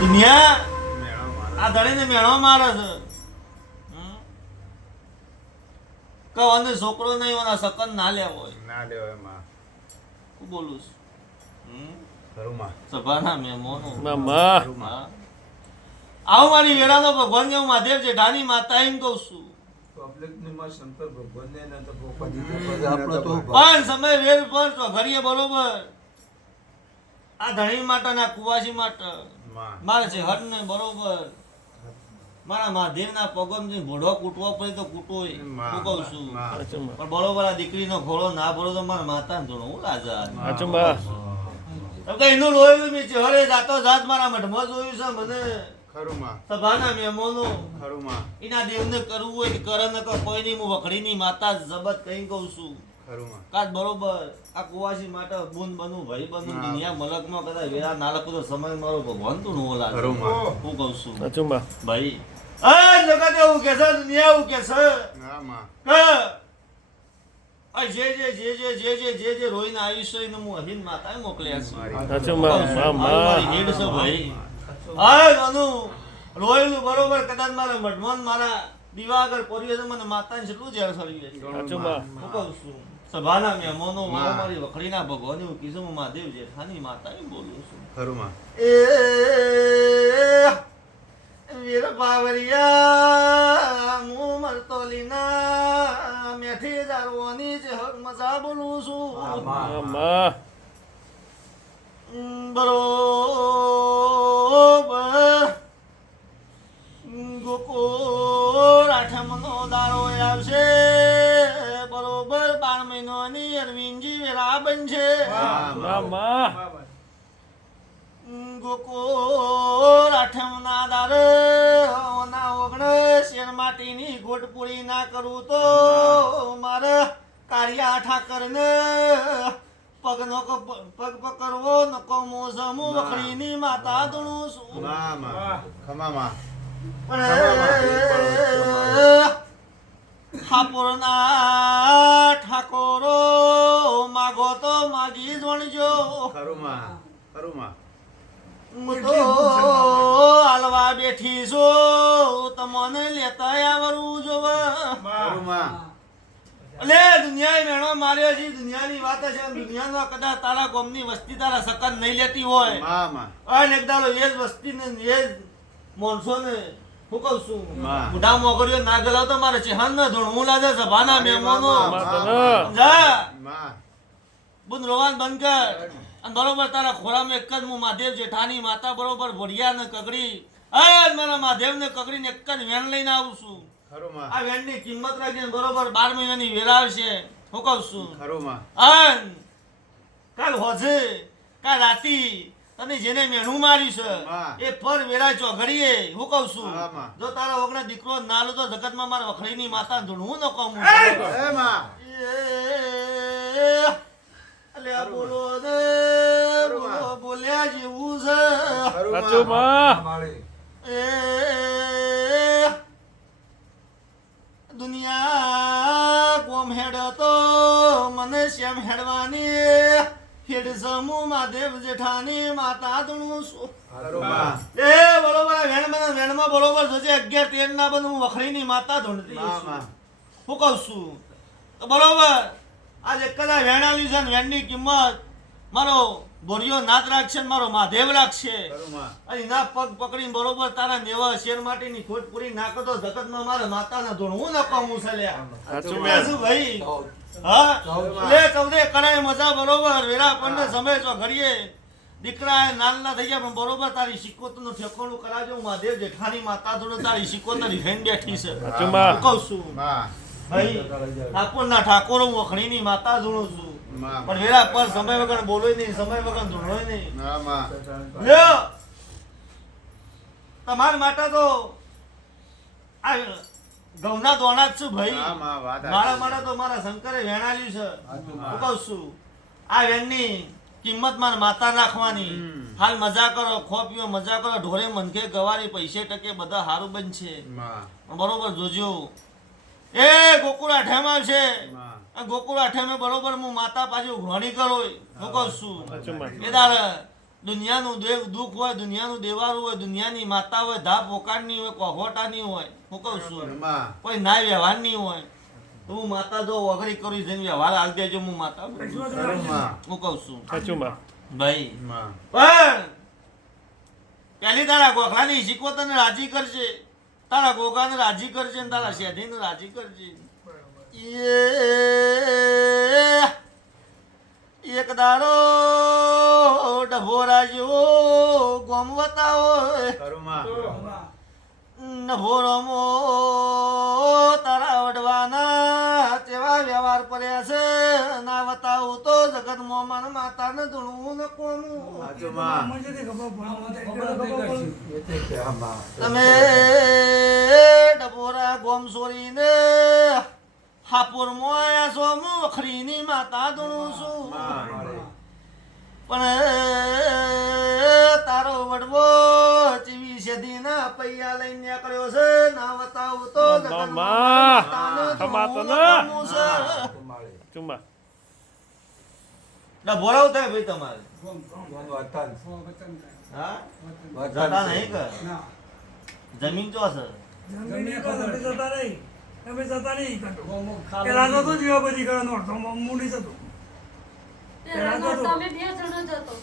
દુનિયા આ ધણીને મેળો મારે છે. કવાનો છોકરો નહીં ઓના સકન ના લેવો હોય. ના લેવો એમાં હું બોલું છું? માતા એમ કહું સમય વેર પર ઘડીએ બરોબર. આ ધણી માટે ને કુવાસી માટે મારે છે હટ ને બરોબર. મારા મહાદેવના પગમથી ઘોડો કૂટવો પડે તો કૂટોય હું કહું છું. પણ બરોબર આ દીકરીનો ઘોડો ના ભરો તો મારા માતા ને હું કે એનું લોહી મેં ચહેરે જાતો જાત મારા મઠમાં જોયું છે મને ખરું માં. સભાના મહેમાનો ખરું માં. એના દેવને કરવું હોય તો કરે ન કોઈ નહીં હું વખડીની માતા જબત કઈ કહું છું. કાચ બરોબર. આ કુવાસી માટે બુંદ બનવું ભાઈ બનવું હા. દુનિયા મલકમાં કદાચ વેરા ના તો સમય મારો ભગવાન તું નો લાગે. હું કહું છું. અચુંબા. ભાઈ. આ જગત એવું કે છે દુનિયા એવું કે છે. હા. માં આ જે જે જે જે જે જે જે જે રોઈને આવ્યું એને હું અહીન માતાએ મોકલ્યા છે. મારી. હાચુંબા મારી હેડ છે ભાઈ. આ અનુ રોયેલું બરોબર કદાચ મારા મઢમન મારા દીવા આગળ પડ્યું મને માતાને જેટલું ઝેર ઘણું હાચુંબા. હું કહું છું. સભાના મહેમાનો માં. મારો વખરીના ભગવાન હું કીધું હું મહાદેવ જેઠાની માતા બોલું છું. ખરું એ વીર બાવરિયા હું મરતો લીના મેઠી જ હક મજા બોલું છું. બરોબર. ગોકો આઠમનો દાડો આવશે. શર્મિંજી વેરાબન છે ગોટપુરી ના કરું તો મારે કાળિયા ઠાકરને પગનો પગ પકડવો નકો મોસમો વખરીની માતા ધણું છું ખમામાં ઠાકોરો તો જોણજો. ખરું માં ખરું માં હું તો હાલવા બેઠી છું. તમને લેતા આવરું જોવા અલે દુનિયા મેણો માર્યો છે. દુનિયાની વાત છે. દુનિયાનો કદાચ તારા ગોમની વસ્તી તારા સકન નહીં લેતી હોય. માં અને એકદાલો એ જ વસ્તીને એ જ માણસોને હું કહું છું માં. બુઢા મોગરીઓ ના ગલાવ તો મારે ચેહન ને ધૂણવું લાગે સભાના મહેમાનો. જા. માં. બુન રોવાન બંધ કર અને બરોબર તારા ખોરામાં એક જ હું મહાદેવ જેઠાની માતા બરોબર ભોળિયા ને કગડી આ મારા મહાદેવ ને કગડી ને એક જ વેન લઈને આવું છું. આ વેનની કિંમત રાખીને બરોબર બાર મહિનાની વેરા આવશે. હું કહું છું. અન કાલ હોજે કાલ રાતી તને જેને મેણું માર્યું છે એ પર વેરા ચોઘડીએ. હું કહું છું. જો તારા વગર દીકરો ના લો તો જગતમાં મારા વખડીની માતા ધૂણવું ન કહું એ માં. અલ્યા બોલો ને બોલો બોલ્યા જેવું છે. ખરું માં. એ દુનિયા કોમ હેડ તો મને શ્યામ હેડવાની. હેડ સમૂહ મહાદેવ જેઠાની માતા ધણું છું. એ બરોબર આ વેણ મને વેણમાં બરોબર થશે. અગિયાર તેર ના બધું હું વખડીની માતા ધૂણતી હું કહું છું. બરોબર. આજ એક કદાચ વેણ આલ્યું છે ને વેણની કિંમત મારો બોરિયો નાથ રાખશે ને મારો મહાદેવ રાખશે. માં અને પગ પકડીને બરોબર તારા નેવા શેર માટેની ખોટ પૂરી ના કરતો જગતમાં મારે માતાને ધૂણવું ના પામું છે લ્યા. શું ભાઈ. હા? લે તમને કરાય મજા બરોબર વેરા પણ સમય છો ઘડીએ. દીકરા એ નાના થઈ ગયા પણ બરોબર તારી સિકોતનું ઠેકોણું કરાજો હું મહાદેવ જેઠાની માતા જોડે તારી સિકોતરી ખાઈને બેઠી છે. હું. કહું છું. ભાઈ ઠાકોરના ઠાકોર હું વખણીની માતા જોડું છું. પણ વેરા પર સમય વગર બોલોય નહીં સમય વગર ધૂણોય નહીં. લ્યો. તમારા માટે તો આ ઘઉંના દોણા જ છું ભાઈ. મારા માટે તો મારા શંકરે વેણાલ્યું છે. હું કહું છું આ વેણની કિંમત મારા માતા રાખવાની. હાલ મજા કરો ખો પીઓ મજા કરો ઢોરે મનકે ગવારી પૈસે ટકે બધા સારું બનશે. બરોબર જોજો. એ ગોકુળ આઠામાં છે. ગોકુળ આઠેમે બરોબર હું માતા પાછી ઘણી કરું. હું કહું છું એ તારે દુનિયાનું દેવ દુઃખ હોય દુનિયાનું દેવારું હોય દુનિયાની માતા હોય ધા પોકારની હોય કોહોટાની હોય. હું કહું છું. માં કોઈ ના વ્યવહારની હોય. હું માતા જો વગરી કરું જઈને વ્યવહાર હાલ દેજો હું માતા હું કહું છું. ભાઈ પણ પેલી તારા ગોખલાની શીખવો તને રાજી કરશે? તારા ગોગાને રાજી કરજે ને તારા શેઠીને રાજી કરજે. એ એક દારો ડભોરા જેવો ગોમવતા હોય. ખરું માં નભોરમો તારા વડવાના તેવા વ્યવહાર પડ્યા છે ના જગત મોમાન માતાને ધૂણવું ને કોનું. સાચું માં. તમે ડબોરા ગોમ સોરીને હાપુરમાં આયા છો હું વખરીની માતા ધૂણું છું. પણ તારો વડવો ચીવી સદીના પૈયા લઈને નીકળ્યો છે ના બતાવું તો જગતમાં મામા, માતાને ખમાતો ધૂણવું ના. ડભોરાવ થાય ભાઈ તમારે હા જતા નહીં કે જમીન ચો સર જમીન તમે જતા નહીં. તમે જતા નહીં કરતો. પેલા તો તું જીવા બધી કરવાનો હતો, તો નહીં જતો. પેલા નોરતા અમે બે જણો જ હતો.